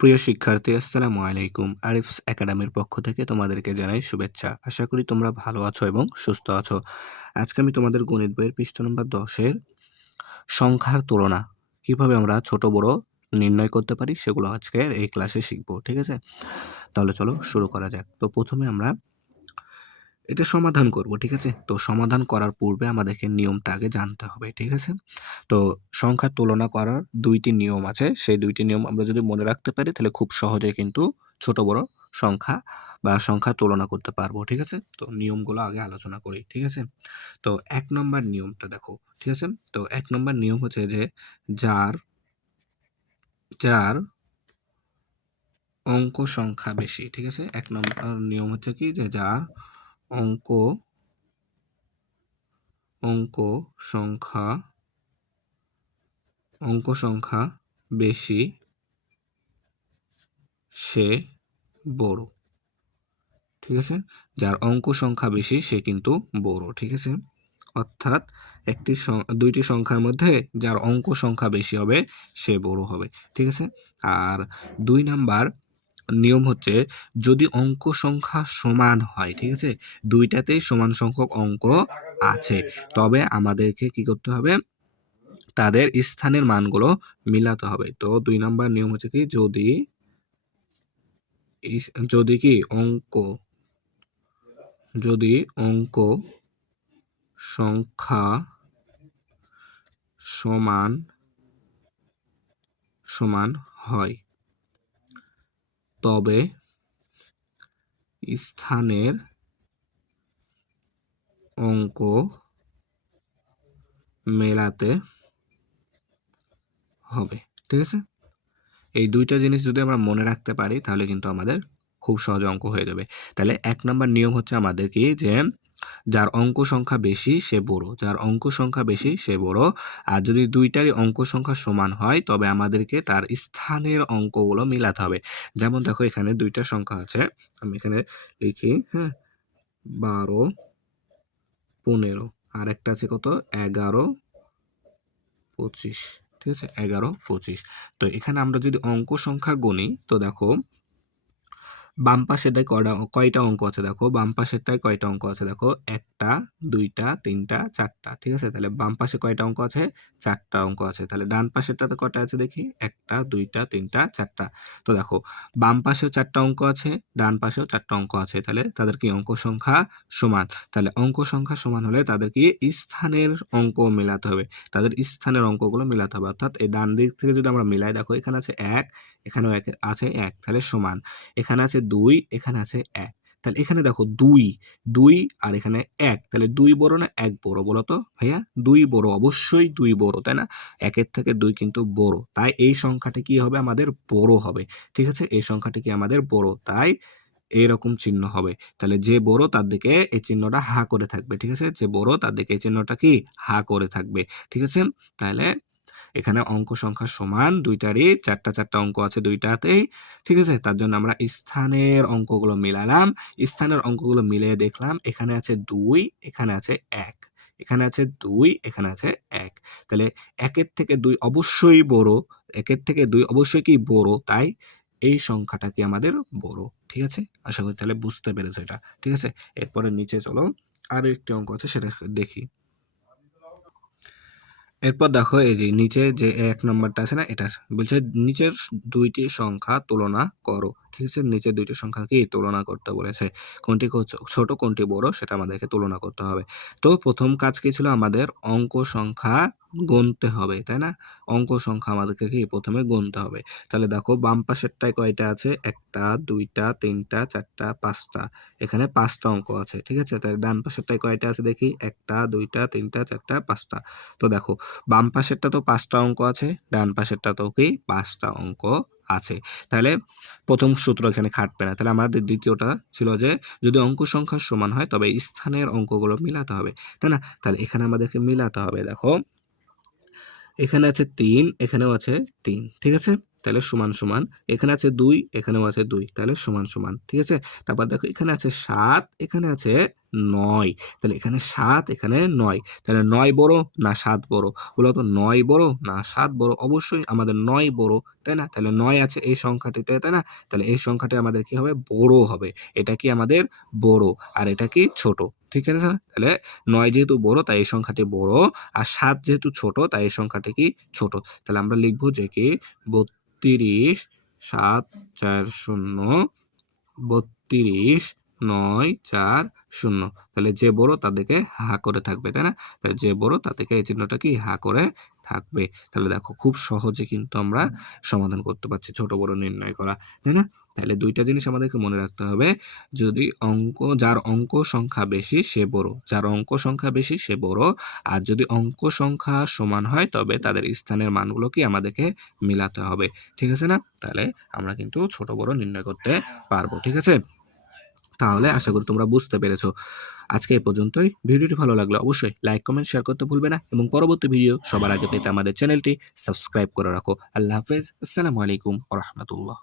সুপ্রিয় শিক্ষার্থী, আসসালামু আলাইকুম। আরিফস একাডেমির পক্ষ থেকে তোমাদেরকে জানাই শুভেচ্ছা। আশা করি তোমরা ভালো আছো এবং সুস্থ আছো। আজকে আমি তোমাদের গণিত বইয়ের পৃষ্ঠা নম্বর 10 এর সংখ্যার তুলনা কিভাবে আমরা ছোট বড় নির্ণয় করতে পারি সেগুলো আজকে এই ক্লাসে শিখবো। ঠিক আছে? তাহলে চলো শুরু করা যাক। তো প্রথমে আমরা এটা সমাধান করব। ঠিক আছে? তো সমাধান করার পূর্বে আমাদেরকে নিয়মটা আগে জানতে হবে। ঠিক আছে? তো সংখ্যার তুলনা করার ২টি নিয়ম আছে। সেই ২টি নিয়ম আমরা যদি মনে রাখতে পারি তাহলে খুব সহজেই কিন্তু ছোট বড় সংখ্যা বা সংখ্যার তুলনা করতে পারবো। ঠিক আছে? তো নিয়মগুলো আগে আলোচনা করি। ঠিক আছে? তো ১ নম্বর নিয়মটা দেখো। ঠিক আছে? তো ১ নম্বর নিয়ম হচ্ছে যে যার যার অঙ্ক সংখ্যা বেশি। ঠিক আছে? ১ নম্বর নিয়ম হচ্ছে কি যে যার অঙ্ক অঙ্ক সংখ্যা বেশি সে বড়। ঠিক আছে? যার অঙ্ক সংখ্যা বেশি সে কিন্তু বড়। ঠিক আছে? অর্থাৎ দুইটি সংখ্যার মধ্যে যার অঙ্ক সংখ্যা বেশি হবে সে বড় হবে। ঠিক আছে? আর ২ নাম্বার নিয়ম হচ্ছে যদি অঙ্ক সংখ্যা সমান হয়, ঠিক আছে? দুইটাতেই সমান সংখ্যক অঙ্ক আছে, তবে আমাদেরকে কি করতে হবে? তাদের স্থানের মানগুলো মিলাতে হবে। তো ২ নাম্বার নিয়ম হচ্ছে কি যদি কি যদি অঙ্ক সংখ্যা সমান সমান হয় তবে স্থানের অঙ্ক মেলাতে হবে। ঠিক আছে? এই ২টা জিনিস যদি আমরা মনে রাখতে পারি তাহলে কিন্তু আমাদের খুব সহজে অঙ্ক হয়ে যাবে। তাহলে ১ নাম্বার নিয়ম হচ্ছে আমাদের কি যে যার অঙ্ক সংখ্যা বেশি সে বড়। যার অঙ্ক সংখ্যা বেশি সে বড়। আর যদি দুইটারই অঙ্ক সংখ্যা সমান হয় তবে আমাদেরকে তার স্থানের অঙ্কগুলো মিলাতে হবে। যেমন দেখো এখানে ২টা সংখ্যা আছে। আমি এখানে লিখি, হ্যাঁ? ১২, ১৫ আর একটা আছে কত? ১১, ২৫। ঠিক আছে? ১১, ২৫। তো এখানে আমরা যদি অঙ্ক সংখ্যা গুনি তো দেখো বাম পাশেরটায় কয়টা অঙ্ক আছে দেখো। বাম পাশেরটায় কয়টা অঙ্ক আছে দেখো। ১ টা, ২ টা, ৩ টা, ৪ টা। ঠিক আছে? তাহলে বাম পাশে কয়টা অঙ্ক আছে? ৪ টা অঙ্ক আছে। তাহলে ডান পাশেরটাতে কয়টা আছে দেখি? ১ টা, ২ টা, ৩ টা, ৪ টা। তো দেখো বাম পাশেও ৪ টা অঙ্ক আছে, ডান পাশেও ৪ টা অঙ্ক আছে। তাহলে তাদের কি অঙ্ক সংখ্যা সমান। তাহলে অঙ্ক সংখ্যা সমান হলে তাদের কি স্থানের অঙ্ক মেলাতে হবে। তাদের স্থানের অঙ্কগুলো মেলাতে হবে। অর্থাৎ এই ডান দিক থেকে যদি আমরা মিলাই দেখো এখানে আছে ১, এখানেও আছে ১, তাহলে সমান। এখানে আছে ২, এখানে আছে ১। তাহলে এখানে দেখো ২ আর এখানে ১। তাহলে ২ বড় না ১ বড় বলো তো ভাইয়া? ২ বড়, অবশ্যই ২ বড়, তাই না? ১ এর থেকে ২ কিন্তু বড়। তাই এই সংখ্যাটি কি হবে? আমাদের বড় হবে। ঠিক আছে? এই সংখ্যাটি কি আমাদের বড়। তাই এইরকম চিহ্ন হবে। তাহলে যে বড় তার দিকে এই চিহ্নটা হা করে থাকবে। ঠিক আছে? যে বড় তার দিকে এই চিহ্নটা কি হা করে থাকবে। ঠিক আছে? তাহলে এখানে অঙ্ক সংখ্যা সমান, দুইটারই ৪ টা অঙ্ক আছে দুইটাতেই। ঠিক আছে? তার জন্য আমরা স্থানের অঙ্কগুলো মিলালাম। স্থানের অঙ্কগুলো মিলিয়ে দেখলাম এখানে আছে ২, এখানে আছে ১। এখানে আছে ২, এখানে আছে ১। তাহলে ১ এর থেকে ২ অবশ্যই বড়। ১ এর থেকে ২ অবশ্যই কি বড়। তাই এই সংখ্যাটা কি আমাদের বড়। ঠিক আছে? আশা করি তাহলে বুঝতে পেরেছো এটা। ঠিক আছে? এরপরে নিচে চলো আরো একটি অঙ্ক আছে সেটা দেখি। এরপর দেখো এই যে নিচে যে ১ নম্বরটা আছে না, এটা বলছে নিচের ২টি সংখ্যা তুলনা করো। ঠিক আছে? নিচের ২টি সংখ্যা কি তুলনা করতে বলেছে। কোনটি ছোট কোনটি বড় সেটা আমাদেরকে তুলনা করতে হবে। তো প্রথম কাজ কি ছিল? আমাদের অঙ্ক সংখ্যা গুনতে হবে, তাই না? অঙ্ক সংখ্যা আমাদেরকে কি প্রথমে গুনতে হবে। তাহলে দেখো বাম পাশেরটায় কয়টা আছে? ১ টা, ২ টা, ৩ টা, ৪ টা, ৫ টা। এখানে ৫ টা অঙ্ক আছে। ঠিক আছে? তাহলে ডান পাশেরটায় কয়টা আছে দেখি? ১ টা, ২ টা, ৩ টা, ৪ টা, ৫ টা। তো দেখো বাম পাশেরটা তো ৫ টা অঙ্ক আছে, ডান পাশেরটাতেও কি ৫ টা অঙ্ক আছে। তাহলে প্রথম সূত্র এখানে খাটবে না। তাহলে আমাদের দ্বিতীয়টা ছিল যে যদি অঙ্ক সংখ্যা সমান হয় তবে স্থানের অঙ্কগুলো মিলাতে হবে। তাই না? তাহলে এখানে আমাদেরকে মিলাতে হবে। দেখো এখানে আছে ৩, এখানেও আছে ৩। ঠিক আছে? তাহলে সমান, সমান। এখানে আছে ২, এখানেও আছে ২। তাহলে সমান, সমান। ঠিক আছে? তারপর দেখো এখানে আছে ৭, এখানে আছে 9। তাহলে এখানে 7, এখানে 9। তাহলে 9 বড় না 7 বড়? বলো তো 9 বড় না 7 বড়? অবশ্যই আমাদের 9 বড়, তাই না? তাহলে 9 আছে এই সংখ্যাটিতে, তাই না? তাহলে এই সংখ্যাটি আমাদের কি হবে? বড় হবে। এটা কি আমাদের বড়, আর এটা কি ছোট। ঠিক আছে না? তাহলে 9 যেহেতু বড় তাই এই সংখ্যাটি বড়, আর 7 যেহেতু ছোট তাই এই সংখ্যাটি কি ছোট। তাহলে আমরা লিখব যে কি 32 7 4 0 32 9 4 0। তাহলে যে বড় তার দিকে হা করে থাকবে, তাই না? তাহলে যে বড় তার দিকে এই চিহ্নটা কি হা করে থাকবে। তাহলে দেখো খুব সহজে কিন্তু আমরা সমাধান করতে পারছি ছোট বড় নির্ণয় করা, তাই না? তাহলে ২ টা জিনিস আমাদেরকে মনে রাখতে হবে। যদি যার অঙ্ক সংখ্যা বেশি সে বড়। যার অঙ্ক সংখ্যা বেশি সে বড়। আর যদি অঙ্ক সংখ্যা সমান হয় তবে তাদের স্থানের মানগুলো কি আমাদেরকে মিলাতে হবে। ঠিক আছে না? তাহলে আমরা কিন্তু ছোট বড় নির্ণয় করতে পারবো। ঠিক আছে? তাহলে আশা করি তোমরা বুঝতে পেরেছো। আজকে এই পর্যন্তই। ভিডিওটি ভালো লাগলে অবশ্যই লাইক, কমেন্ট, শেয়ার করতে ভুলবে না এবং পরবর্তী ভিডিও সবার আগে পেতে আমাদের চ্যানেলটি সাবস্ক্রাইব করে রাখো। আল্লাহ হাফেজ। আসসালামু আলাইকুম ওয়া রাহমাতুল্লাহ।